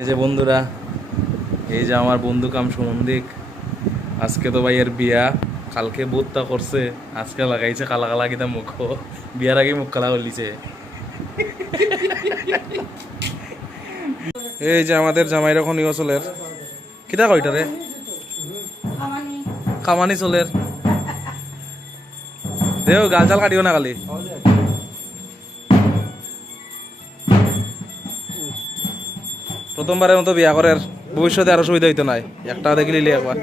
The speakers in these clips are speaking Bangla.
এই যে বন্ধুরা, এই যে আমার বন্ধু কাম সুমন্দিক, আজকে তো ভাইয়ের বিয়া, কালকে বোধটা করছে, আজকে লাগাইছে কালা কালা কিতা মুখ, বিয়ার আগে মুখ কালা করলিছে। এই যে আমাদের জামাই রকম চলের কিতা কইটা রে, কামানি চলের দেও, গাল চাল কাটিও না কালি। প্রথমবারের মতো বিয়া করার, ভবিষ্যতে আরো সুবিধা হইতো নাই, একটা দেখে লিলি একবার।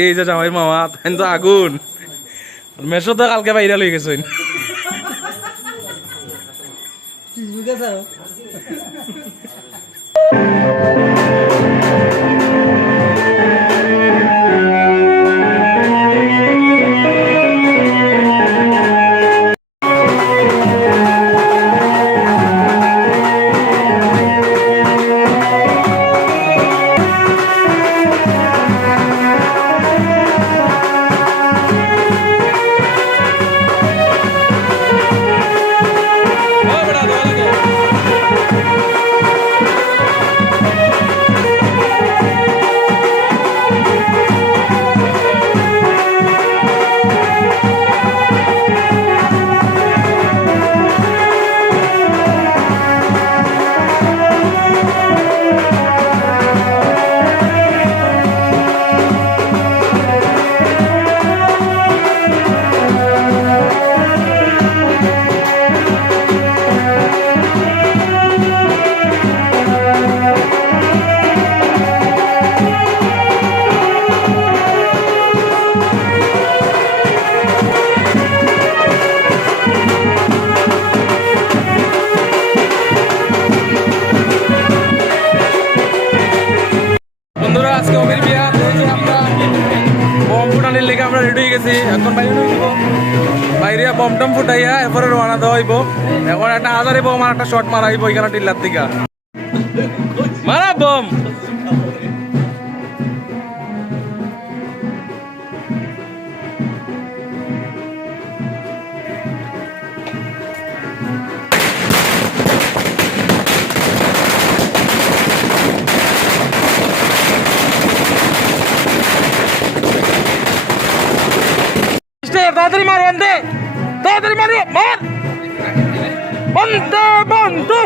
এই যে জামাইয়ের মামা, তাই তো আগুন, মেশো তো কালকে বাইরে লই গেছেন। আজকে অমির বিয়া, আমরা বম ফুটানির লেগে আমরা রেডি হয়ে গেছি, এখন বাইরে হইব, বাইরে বম টম ফুটাইয়া এরপরে রওনা দেওয়া হইব। এখন একটা আজারে বম আর একটা শট মারা হইব এখানে টিল্লার দিকা, মারা বম। তাড়াতাড়ি মার বন্ধে, তাড়াতাড়ি মার, মার বন্ধে বন্ধে।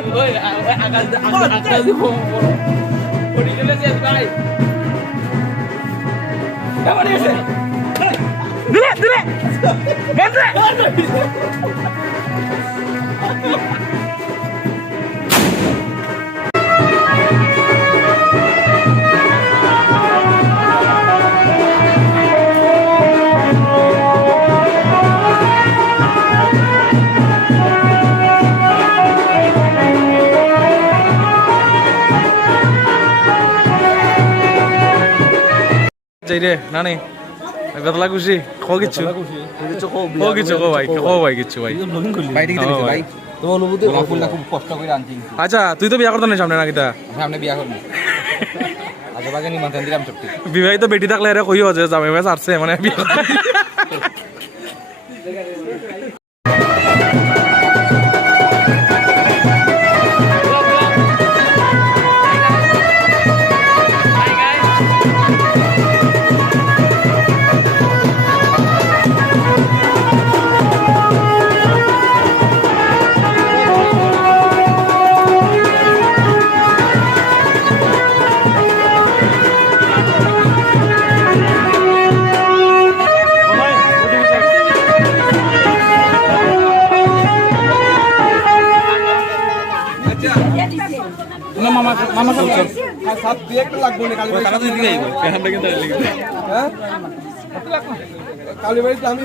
ধীরে ধীরে বন্ধে। যাই রে নানি, বেতলা খুশি, খো কিচ্ছু, খো কিচ্ছু, খো ভাই, খো ভাই কিচ্ছু ভাই। আচ্ছা তুই তো বিয়া করতো না সামনে, নাকি তা সামনে বিয়া করবি, আজবাগে নিমন্ত্রণ দিলাম চুক্তি। বিবাহিত বেটি থাকলে এরা কইও যে জামাই ভাই আসছে মানে বিয়া। মামা সাত দিয়ে একটা লাগবে না, কালী দিকে আইবো আমরা কিন্তু লাগবে। হ্যাঁ কালী বাড়িতে আমি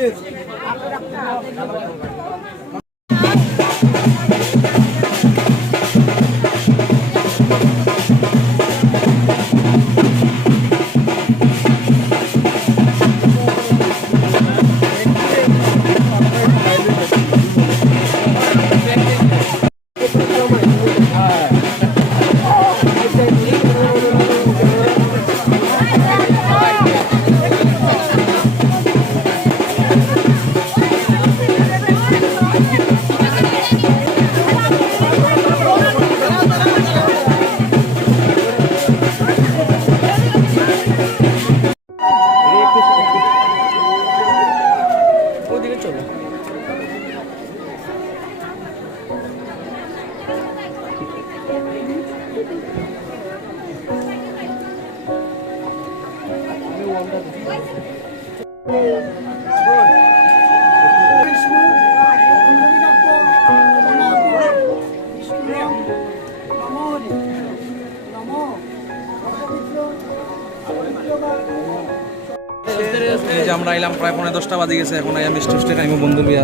এই যে আমরা এলাম প্রায় 10:30 বাজে গেছে, এখন আইয়া মিষ্টি মিষ্টি খাইমু বন্ধুর বিয়া।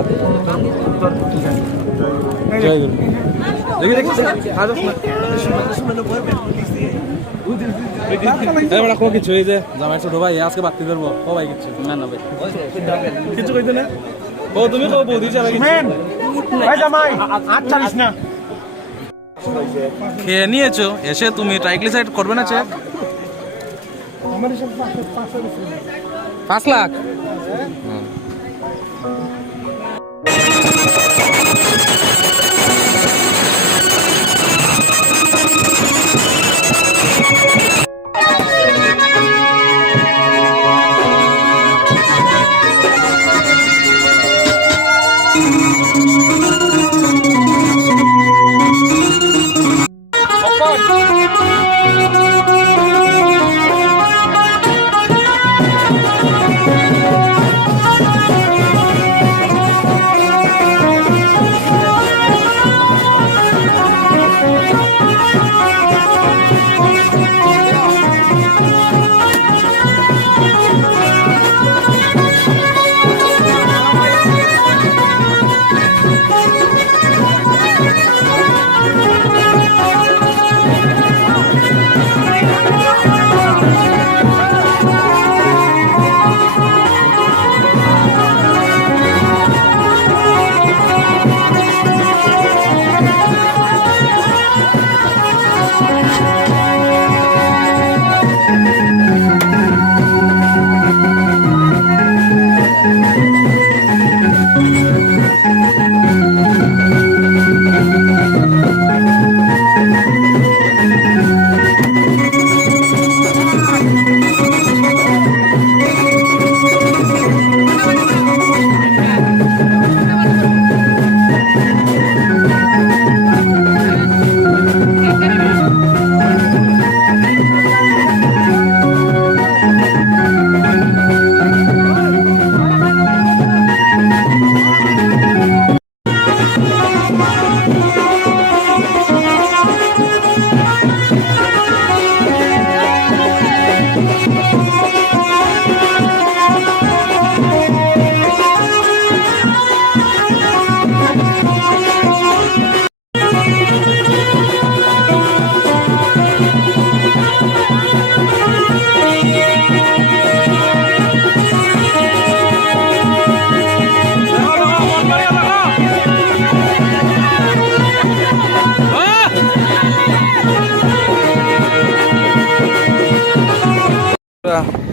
জয় গুরু। কিছু এই যে জামাই ছোট ভাই আজকে বাড়তি ধরবো ও ভাই কিছু না না ভাই কিছু কইতে না ও তুমি কো বৌদি যাবে কিছু খেয়ে নিয়েছো এসে তুমি ট্রাইগ্লিসাইড করবে না চেক 5 লাখ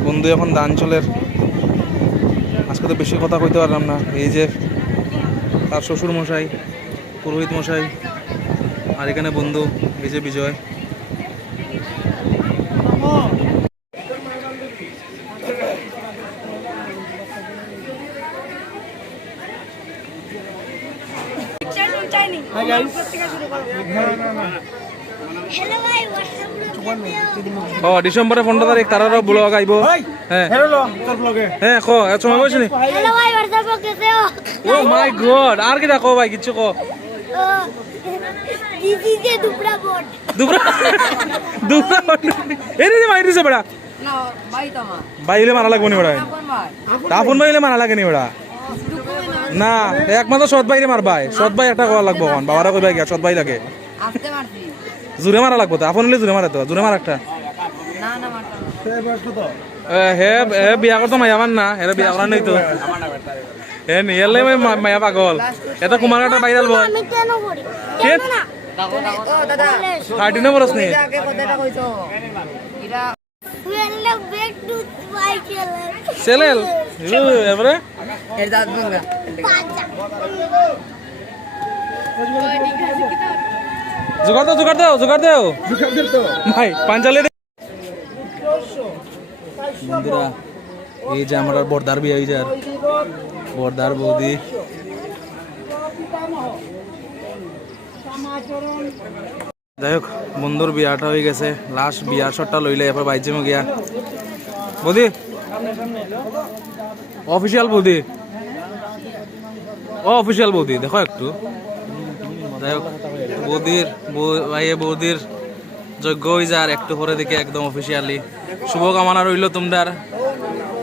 বন্ধু এখন দাঞ্চলের আজকে তো বেশি কথা কইতে পারলাম না। এই যে তার শ্বশুর মশাই, পুরোহিত মশাই, আর এখানে বন্ধু এই যে বিজয়। ও ডিসেম্বরের 15 তারিখ তারারও ব্লগ আইব। হ্যাঁ হ্যাঁ কো এত সময় বলছি নি। ও মাই গড আর কি দেখো ভাই কিছু কো দুবরা এরে রে মাইরিছে বড়া না বাইলে মারা লাগবো নি বড়া তাপন বাইলে মারা লাগে নি বড়া না একমাত্র সৎ বাইরে মারবাই সৎ ভাই একটা করা লাগবো কোন বাবারা কইবাই গিয়া সৎ ভাই লাগে আস্তে মারছি জুরে মারা লাগবো তো আপন হলে জুরে মারা তো জুরে মারা একটা না না মারতা হে হে বিয়া করতো মাইয়া মান না এরা বিয়া করা নাই তো এ নিয়েলে মাইয়া পাগল এটা কুমারটা ভাইরাল বয় আমি কেন করি কেন না ও দাদা 13 বছর নি আগে কথাটা কইতো এরা will back to my channel এবারে এর দাঁত ভাঙা জোগাড় দাও ভাই পাঞ্চালে বন্ধুরা এই যে আমার বর্দার বিয়ে হয়ে যায় বর্দার বৌদি যাই হোক বন্ধুর বিয়াটা হয়ে গেছে লাস্ট বিয়ার শটটা লইলে এরপর বাইজে গিয়া বৌদি অফিসিয়াল বৌদি, ও অফিসিয়াল বৌদি দেখো একটু, যাই হোক বৌদির ভাইয়ে বৌদির যোগ্য হয়ে যার একটু পরে দিকে একদম অফিসিয়ালি শুভকামনা রইল তোমরা।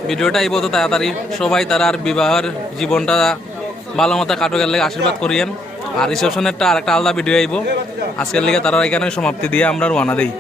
ভিডিওটা আইব তো তাড়াতাড়ি, সবাই তার বিবাহের জীবনটা ভালো মতো কাটকের লেগে আশীর্বাদ করিয়েন। আর রিসেপশনেরটা আর একটা আলাদা ভিডিও আইব। আজকের লেগে তারা এখানে সমাপ্তি দিয়ে আমরা রওনা দিই।